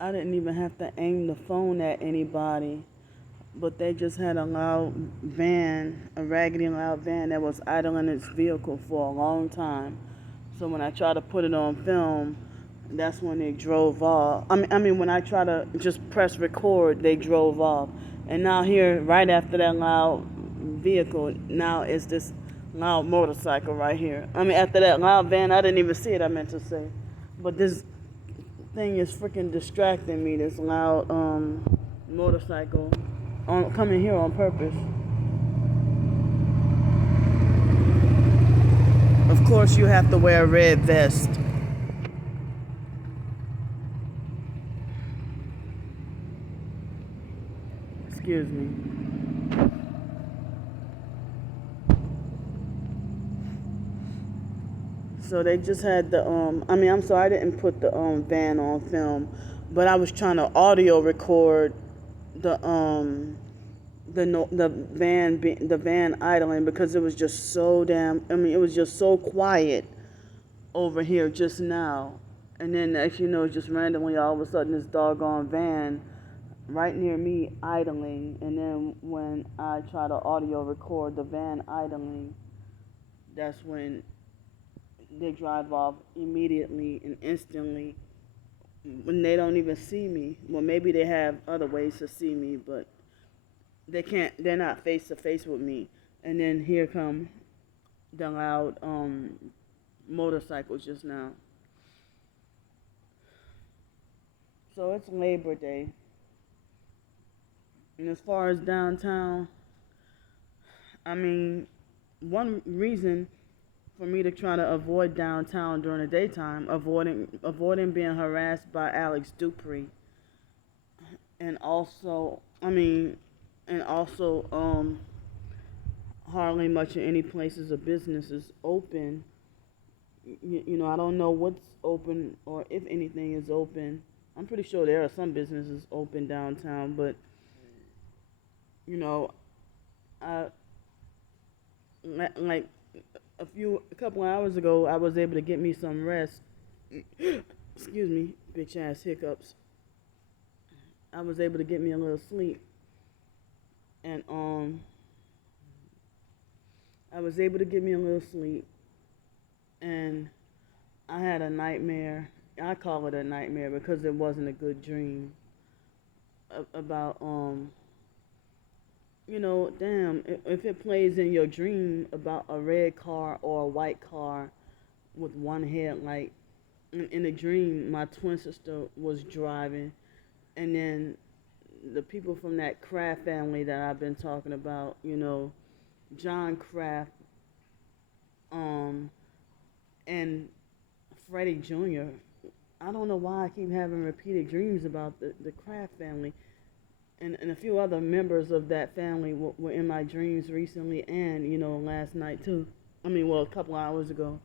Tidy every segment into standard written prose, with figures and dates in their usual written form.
I didn't even have to aim the phone at anybody, but they just had a loud van, a raggedy loud van that was idling its vehicle for a long time. So when I tried to put it on film, that's when they drove off. I mean, when I tried to just press record, they drove off. And now here, right after that loud vehicle, now is this loud motorcycle right here. I mean, after that loud van, I didn't even see it. I meant to say, but this thing is freaking distracting me. This loud motorcycle on coming here on purpose. Of course, you have to wear a red vest. Excuse me. So they just had the I mean, I'm sorry I didn't put the van on film, but I was trying to audio record the the van idling because it was just so damn. I mean, it was just so quiet over here just now, and then as you know, just randomly all of a sudden this doggone van right near me idling, and then when I try to audio record the van idling, that's when they drive off immediately and instantly when they don't even see me. Well, maybe they have other ways to see me, but they can't. They're not face to face with me. And then here come the loud motorcycles just now. So it's Labor Day, and as far as downtown, I mean, one reason for me to try to avoid downtown during the daytime, avoiding being harassed by Alex Dupree, and also, I mean, and also hardly much of any places or businesses open. You know, I don't know what's open or if anything is open. I'm pretty sure there are some businesses open downtown, but you know, I like a couple hours ago, I was able to get me some rest. Excuse me, bitch ass hiccups. I was able to get me a little sleep, and I was able to get me a little sleep, and I had a nightmare. I call it a nightmare because it wasn't a good dream about you know, damn, if it plays in your dream about a red car or a white car with one headlight, in the dream, my twin sister was driving, and then the people from that Kraft family that I've been talking about, you know, John Kraft, um, and Freddie Jr. I don't know why I keep having repeated dreams about the Kraft family. And a few other members of that family were in my dreams recently and, you know, last night too. I mean, well, a couple hours ago.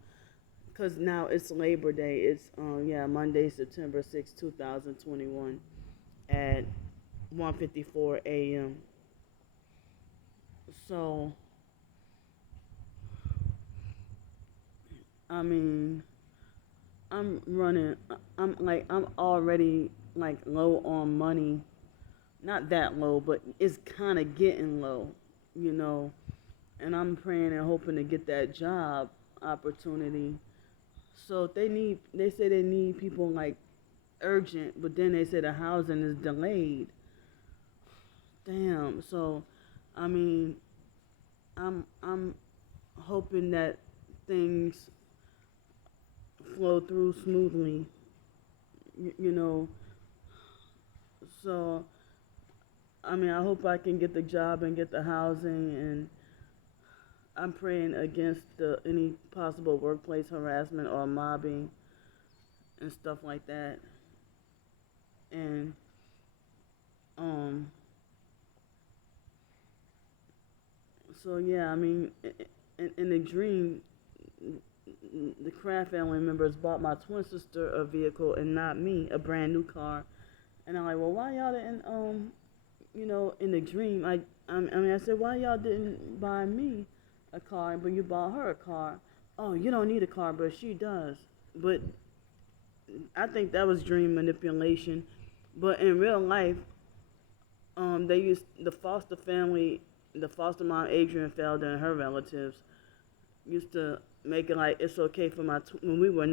Because now it's Labor Day. It's, yeah, Monday, September 6, 2021 at 1:54 a.m. So, I mean, I'm running, I'm already, like, low on money. Not that low, but it's kind of getting low, you know. And I'm praying and hoping to get that job opportunity. So if they say they need people like urgent, but then they say the housing is delayed. Damn. So, I mean, I'm hoping that things flow through smoothly, you know. So, I mean, I hope I can get the job and get the housing, and I'm praying against any possible workplace harassment or mobbing and stuff like that. And um, so yeah, I mean, in the dream, the Kraft family members bought my twin sister a vehicle and not me, a brand new car. And I'm like, well, why y'all didn't you know, in the dream, I said, why y'all didn't buy me a car, but you bought her a car? Oh, you don't need a car, but she does. But I think that was dream manipulation. But in real life, they used the foster family, the foster mom Adrian Felder and her relatives used to make it like it's okay for when we were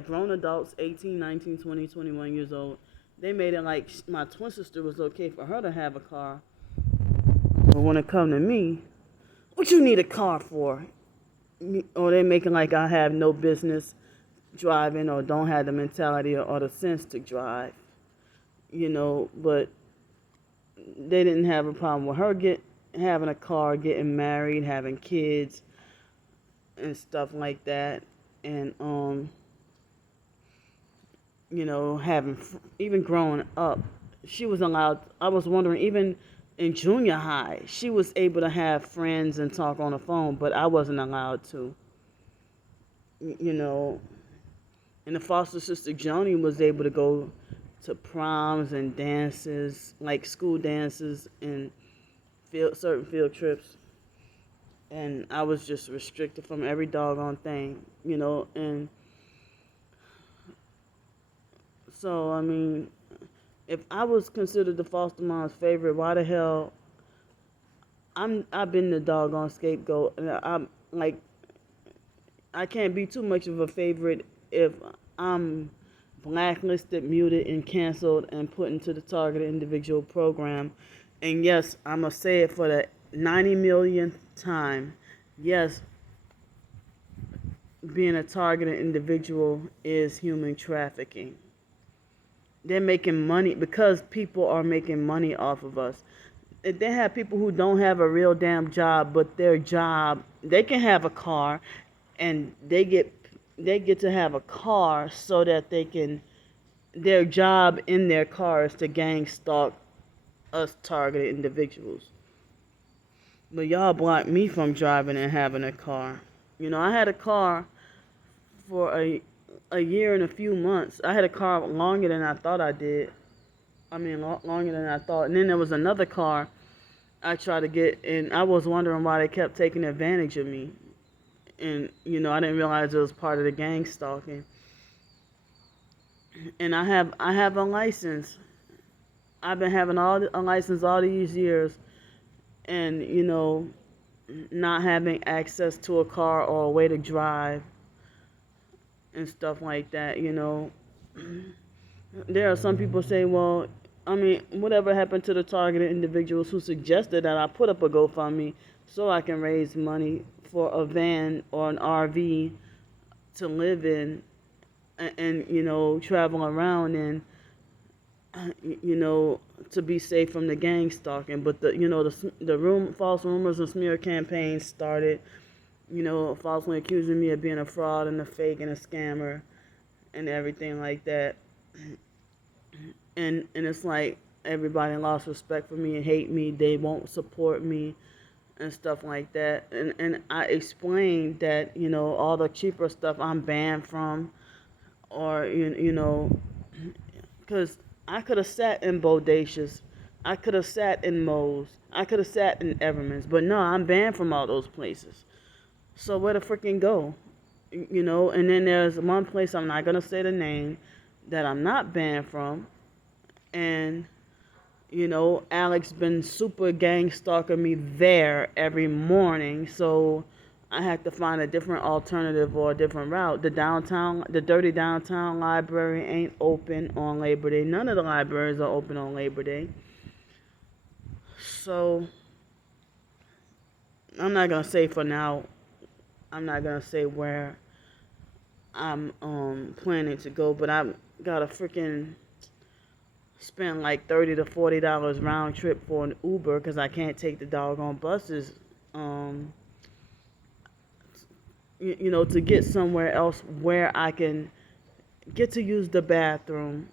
grown adults, 18, 19, 20, 21 years old. They made it like my twin sister was okay for her to have a car. But when it come to me, what you need a car for? Or they making like I have no business driving or don't have the mentality or the sense to drive, but they didn't have a problem with her having a car, getting married, having kids and stuff like that. And having even growing up, she was allowed. I was wondering, even in junior high, she was able to have friends and talk on the phone, but I wasn't allowed to. You know, and the foster sister Joni was able to go to proms and dances, like school dances and certain field trips. And I was just restricted from every doggone thing, and so, I mean, if I was considered the foster mom's favorite, why the hell I've been the doggone scapegoat, and I'm like I can't be too much of a favorite if I'm blacklisted, muted, and canceled and put into the targeted individual program. And yes, I'm gonna say it for the 90 millionth time. Yes, being a targeted individual is human trafficking. They're making money because people are making money off of us. If they have people who don't have a real damn job, but their job, they can have a car, and they get to have a car so that they can. Their job in their car is to gang stalk us targeted individuals. But y'all blocked me from driving and having a car. I had a car for a year and a few months. I had a car longer than I thought I did. I mean, longer than I thought. And then there was another car I tried to get, and I was wondering why they kept taking advantage of me. And I didn't realize it was part of the gang stalking. And I have a license. I've been having a license all these years, and not having access to a car or a way to drive and stuff like that. There are some people say, well, I mean, whatever happened to the targeted individuals who suggested that I put up a GoFundMe so I can raise money for a van or an RV to live in and travel around in, to be safe from the gang stalking. But the false rumors and smear campaigns started, falsely accusing me of being a fraud and a fake and a scammer and everything like that. And it's like everybody lost respect for me and hate me. They won't support me and stuff like that. And I explained that, all the cheaper stuff I'm banned from, or, because I could have sat in Bodacious. I could have sat in Moe's. I could have sat in Everman's. But no, I'm banned from all those places. So where to freaking go? And then there's one place, I'm not going to say the name, that I'm not banned from. And, Alex been super gang stalking me there every morning. So I had to find a different alternative or a different route. The dirty downtown library ain't open on Labor Day. None of the libraries are open on Labor Day. So I'm not going to say for now, I'm not going to say where I'm planning to go, but I've got to freaking spend like $30 to $40 round trip for an Uber because I can't take the doggone buses, to get somewhere else where I can get to use the bathroom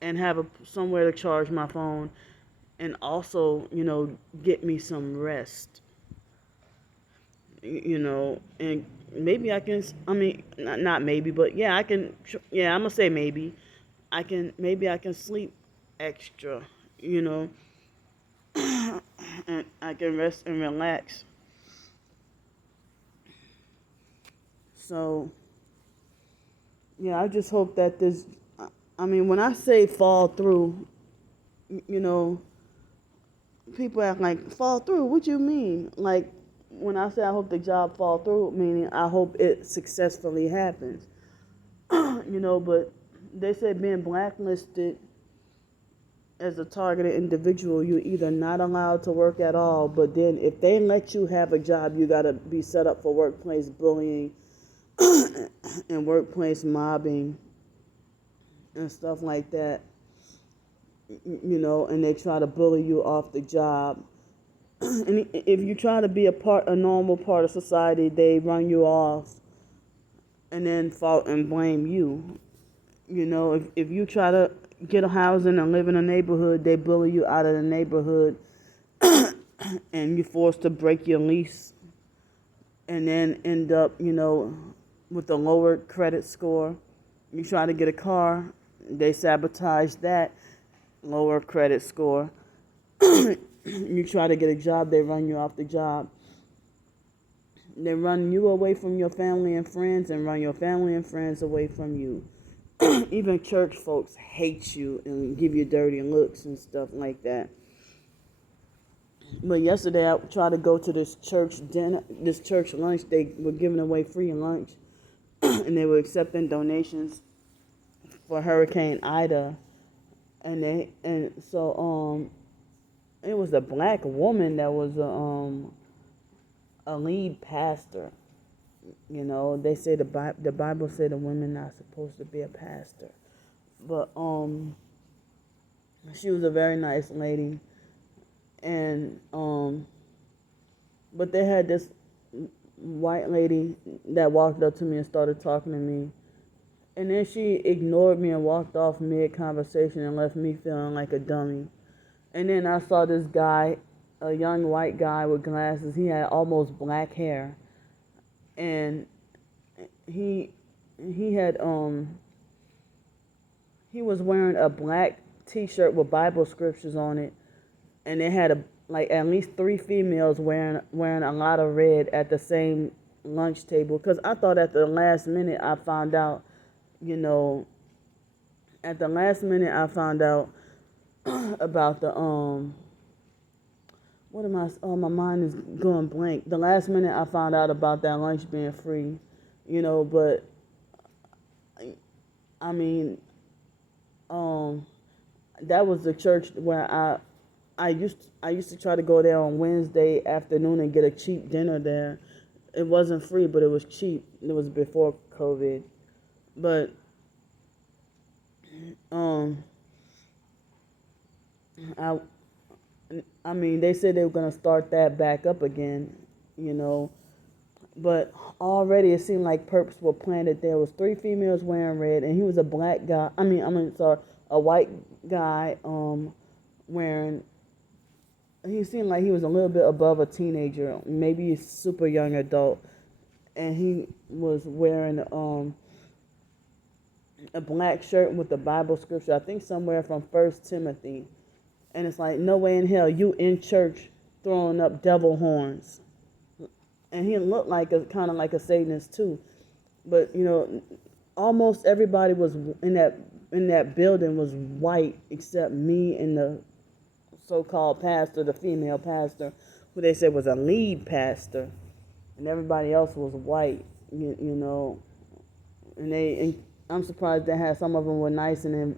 and have somewhere to charge my phone, and also, get me some rest. And maybe I can, I mean, not maybe, but yeah, I can, yeah, I'm gonna say maybe. Maybe I can sleep extra, and I can rest and relax. So, yeah, I just hope that I mean, when I say fall through, you know, people act like fall through. What you mean? Like when I say I hope the job fall through, meaning I hope it successfully happens. But they say being blacklisted as a targeted individual, you're either not allowed to work at all, but then if they let you have a job, you gotta be set up for workplace bullying and workplace mobbing and stuff like that. And they try to bully you off the job. And if you try to be a normal part of society, they run you off and then fault and blame you. If you try to get a housing and live in a neighborhood, they bully you out of the neighborhood and you're forced to break your lease and then end up, with a lower credit score. You try to get a car, they sabotage that, lower credit score. You try to get a job, they run you off the job. They run you away from your family and friends and run your family and friends away from you. Even church folks hate you and give you dirty looks and stuff like that. But yesterday I tried to go to this church lunch. They were giving away free lunch and they were accepting donations for Hurricane Ida. And so it was a black woman that was a lead pastor. They say the Bible said the women not supposed to be a pastor, but she was a very nice lady, and but they had this white lady that walked up to me and started talking to me, and then she ignored me and walked off mid conversation and left me feeling like a dummy. And then I saw this guy, a young white guy with glasses. He had almost black hair. And he was wearing a black t-shirt with Bible scriptures on it, and they had at least 3 females wearing a lot of red at the same lunch table. Because I thought at the last minute I found out, about the what am I? Oh, my mind is going blank. The last minute I found out about that lunch being free, but I mean, that was the church where I used to try to go there on Wednesday afternoon and get a cheap dinner there. It wasn't free, but it was cheap. It was before COVID, but I mean, they said they were going to start that back up again, but already it seemed like perps were planted. There was 3 females wearing red, and he was a black guy. A white guy wearing. He seemed like he was a little bit above a teenager, maybe a super young adult, and he was wearing a black shirt with the Bible scripture. I think somewhere from 1 Timothy. And it's like, no way in hell you in church throwing up devil horns. And he looked kind of like a Satanist too. But almost everybody was in that building was white except me and the so-called pastor, the female pastor, who they said was a lead pastor, and everybody else was white. And I'm surprised they had some of them were nice and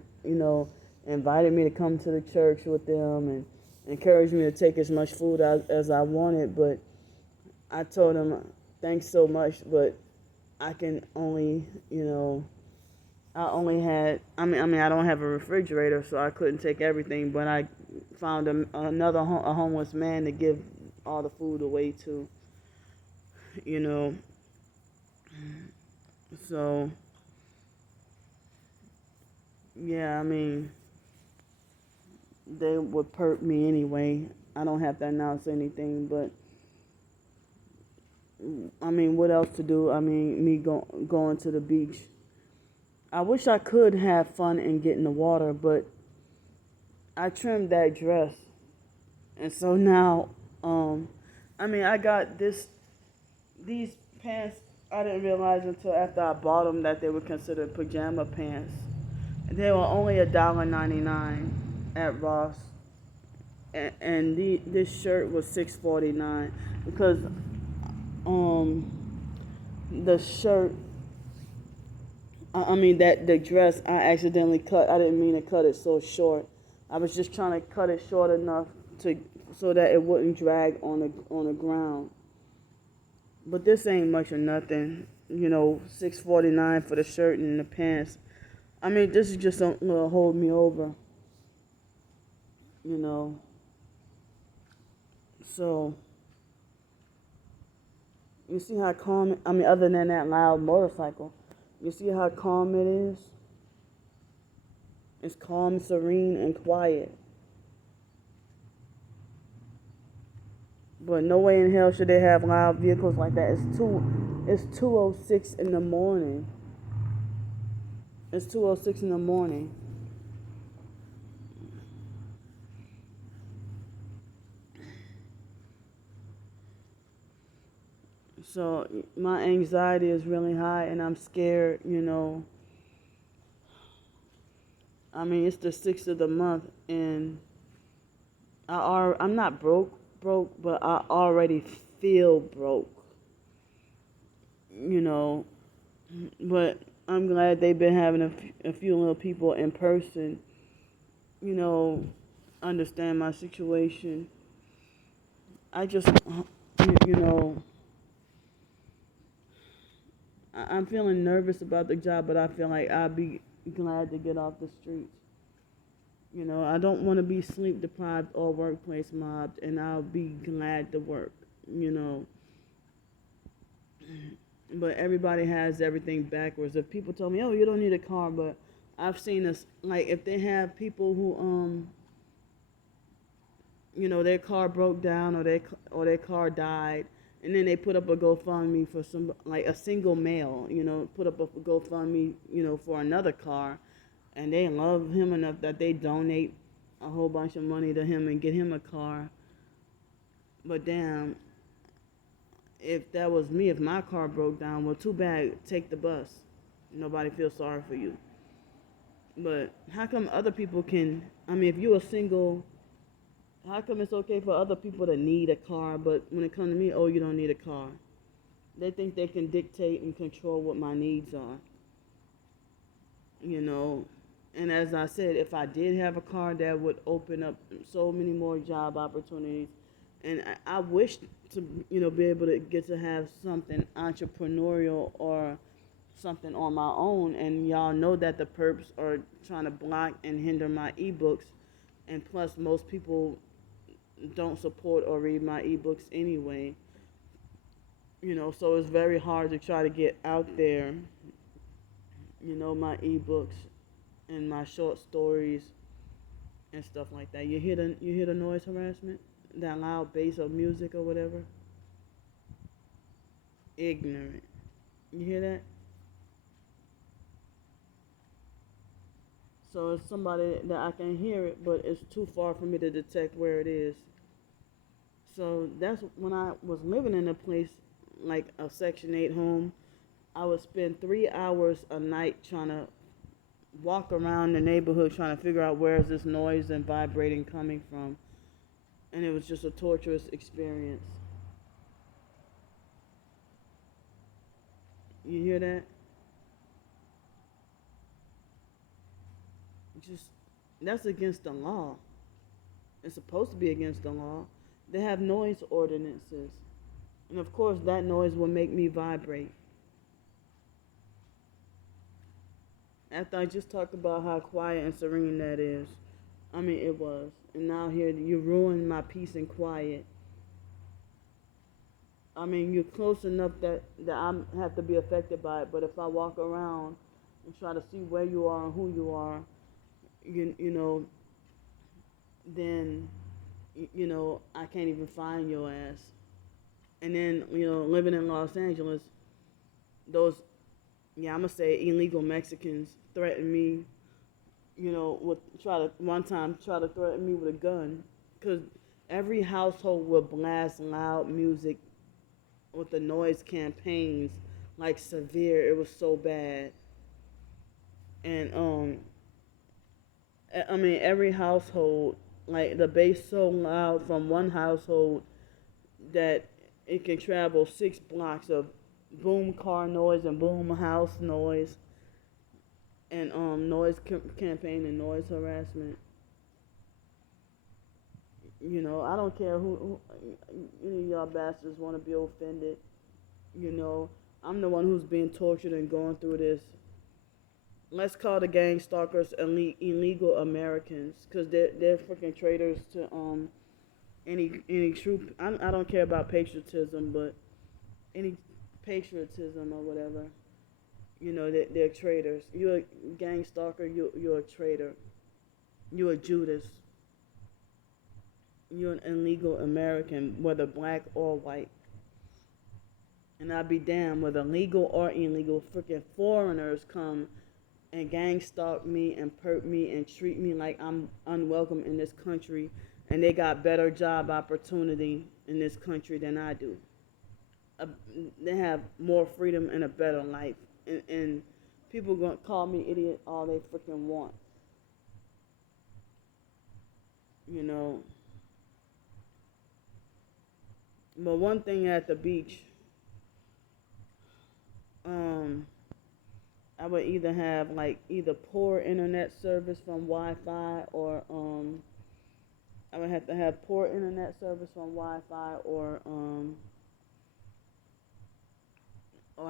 invited me to come to the church with them and encouraged me to take as much food as I wanted. But I told them, thanks so much, but I can only, I don't have a refrigerator, so I couldn't take everything, but I found a homeless man to give all the food away to, So, yeah, they would perp me anyway. I don't have to announce anything, but what else to do? Me going to the beach. I wish I could have fun and get in the water, but I trimmed that dress, and so now, I got these pants. I didn't realize until after I bought them that they were considered pajama pants. They were only $1.99 at Ross, and this shirt was $6.49 because um the shirt, I mean that the dress I accidentally cut. I didn't mean to cut it so short. I was just trying to cut it short enough to so that it wouldn't drag on the ground. But this ain't much or nothing. $6.49 for the shirt and the pants. I mean, this is just something to hold me over. You know. So you see how calm. I mean, other than that loud motorcycle, you see how calm it is. It's calm, serene, and quiet. But no way in hell should they have loud vehicles like that. It's 2:06 in the morning. It's 2:06 in the morning. So my anxiety is really high and I'm scared. I mean, it's the 6th of the month and I'm not broke, but I already feel broke. You know, but I'm glad they've been having a few little people in person, you know, understand my situation. I just, you know, I'm feeling nervous about the job, but I feel like I'll be glad to get off the streets. I don't want to be sleep deprived or workplace mobbed, and I'll be glad to work, you know. But everybody has everything backwards. If people tell me, "Oh, you don't need a car," but I've seen this, like if they have people who their car broke down or their car died, and then they put up a GoFundMe for some, like a single male, put up a GoFundMe, for another car, and they love him enough that they donate a whole bunch of money to him and get him a car. But damn, if that was me, if my car broke down, well, too bad. Take the bus. Nobody feels sorry for you. But how come other people can? I mean, if you're a single, how come it's okay for other people to need a car, but when it comes to me, oh, you don't need a car? They think they can dictate and control what my needs are. You know, and as I said, if I did have a car, that would open up so many more job opportunities. And I wish to, be able to get to have something entrepreneurial or something on my own. And y'all know that the perps are trying to block and hinder my ebooks. And plus, most people don't support or read my ebooks anyway. So it's very hard to try to get out there, my ebooks and my short stories and stuff like that. You hear the noise harassment? That loud bass of music or whatever? Ignorant. You hear that? So it's somebody that I can hear it, but it's too far for me to detect where it is. So that's when I was living in a place like a Section 8 home. I would spend 3 hours a night trying to walk around the neighborhood trying to figure out where is this noise and vibrating coming from. And it was just a torturous experience. You hear that? Just That's against the law. It's supposed to be against the law. They have noise ordinances. And of course that noise will make me vibrate. After I just talked about how quiet and serene that is. I mean, it was. And now here you ruined my peace and quiet. I mean, you're close enough that I have to be affected by it. But if I walk around and try to see where you are and who you are, you know, then, I can't even find your ass. And then, living in Los Angeles, those, yeah, I'm going to say illegal Mexicans threatened me, one time try to threaten me with a gun. Because every household will blast loud music with the noise campaigns, like severe. It was so bad. And I mean, every household, like the bass so loud from one household that it can travel 6 blocks of boom car noise and boom house noise and noise campaign and noise harassment. You know, I don't care who any of y'all bastards want to be offended. You know, I'm the one who's being tortured and going through this. Let's call the gang stalkers illegal Americans, because they're freaking traitors to any true. I don't care about patriotism, but any patriotism or whatever. You know, they're traitors. You're a gang stalker. You're a traitor. You're a Judas. You're an illegal American, whether black or white. And I'd be damned whether legal or illegal freaking foreigners come and gang stalk me and perp me and treat me like I'm unwelcome in this country, and they got better job opportunity in this country than I do. Uh, they have more freedom and a better life, and people gonna call me idiot all they freaking want. You know. But one thing at the beach, um, I would either have like either poor internet service from Wi-Fi, or I would have to have poor internet service from Wi-Fi, or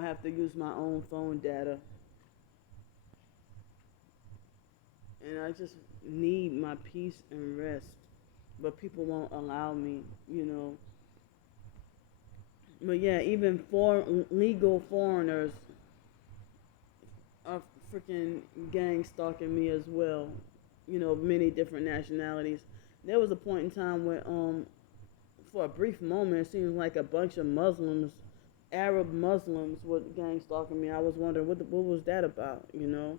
have to use my own phone data. And I just need my peace and rest, but people won't allow me, you know. But yeah, even legal foreigners are freaking gang stalking me as well. You know, many different nationalities. There was a point in time where, for a brief moment, it seemed like a bunch of Muslims, Arab Muslims, were gang stalking me. I was wondering what was that about, you know.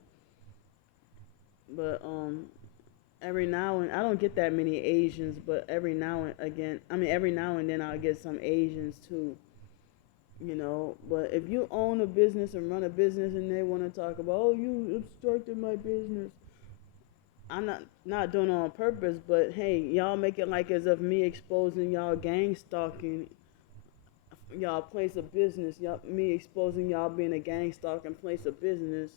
But every now and I don't get that many Asians, but every now and again, I mean every now and then I'll get some Asians too. You know, but if you own a business and run a business and they want to talk about, oh, you obstructed my business, I'm not doing it on purpose, but hey, y'all make it like as if me exposing y'all gang stalking y'all place of business, y'all me exposing y'all being a gang stalking place of business.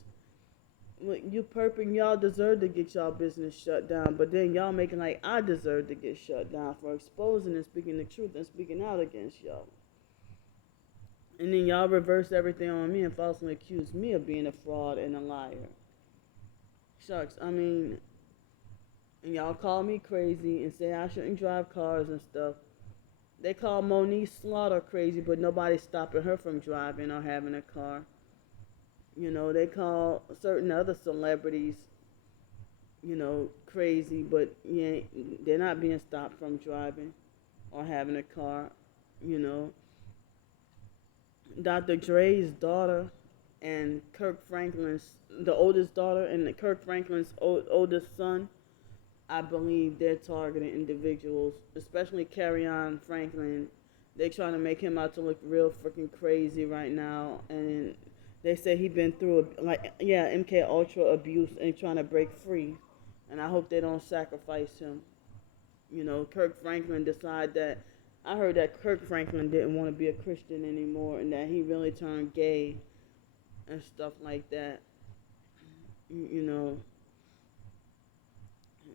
You perping y'all deserve to get y'all business shut down, but then y'all making like I deserve to get shut down for exposing and speaking the truth and speaking out against y'all. And then y'all reverse everything on me and falsely accuse me of being a fraud and a liar. Shucks, I mean, and y'all call me crazy and say I shouldn't drive cars and stuff. They call Monique Slaughter crazy, but nobody's stopping her from driving or having a car. You know, they call certain other celebrities, you know, crazy, but yeah, they're not being stopped from driving or having a car, you know. Dr. Dre's daughter and Kirk Franklin's, the oldest daughter, and Kirk Franklin's oldest son, I believe they're targeting individuals, especially Carry-On Franklin. They're trying to make him out to look real freaking crazy right now, and they say he's been through MK Ultra abuse and trying to break free, and I hope they don't sacrifice him. You know, Kirk Franklin decided that. I heard that Kirk Franklin didn't want to be a Christian anymore, and that he really turned gay and stuff like that. You know,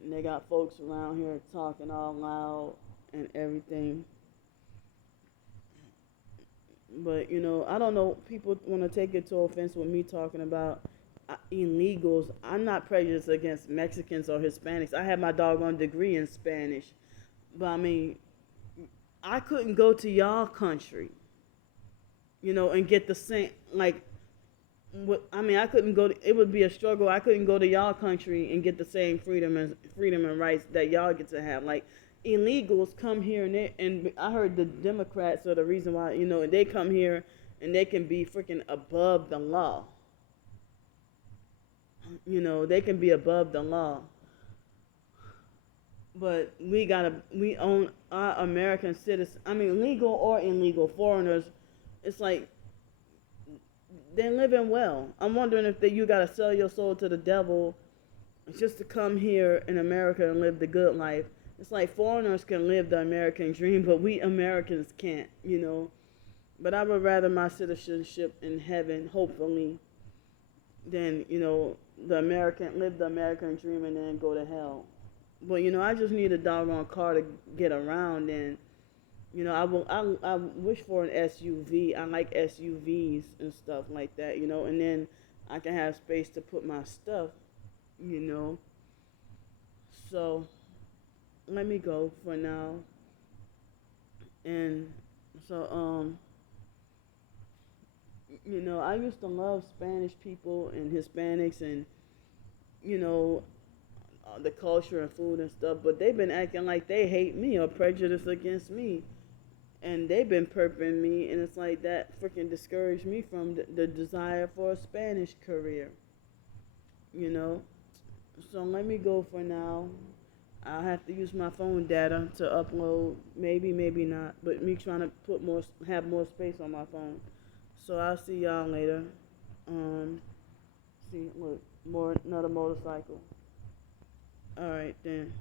and they got folks around here talking all loud and everything. But, you know, I don't know. People want to take it to offense with me talking about illegals. I'm not prejudiced against Mexicans or Hispanics. I have my doggone degree in Spanish. But, I mean, I couldn't go to y'all country, you know, and get the same, like, I mean, I couldn't go to, it would be a struggle. I couldn't go to y'all country and get the same freedom and rights that y'all get to have. Like, illegals come here and I heard the Democrats are the reason why, you know, they come here and they can be freaking above the law. You know, they can be above the law. But we own our American citizens. I mean, legal or illegal foreigners. It's like they're living well. I'm wondering if you gotta sell your soul to the devil just to come here in America and live the good life. It's like foreigners can live the American dream, but we Americans can't, you know. But I would rather my citizenship in heaven, hopefully, than, you know, live the American dream and then go to hell. But you know, I just need a doggone car to get around, and you know, I wish for an SUV. I like SUVs and stuff like that, you know, and then I can have space to put my stuff, you know. So let me go for now. And so you know, I used to love Spanish people and Hispanics and you know the culture and food and stuff, but they've been acting like they hate me or prejudice against me, and they've been perping me, and it's like that freaking discouraged me from the desire for a Spanish career, you know. So let me go for now. I'll have to use my phone data to upload. Maybe, maybe not. But me trying to have more space on my phone. So I'll see y'all later. See, look, another motorcycle. All right then.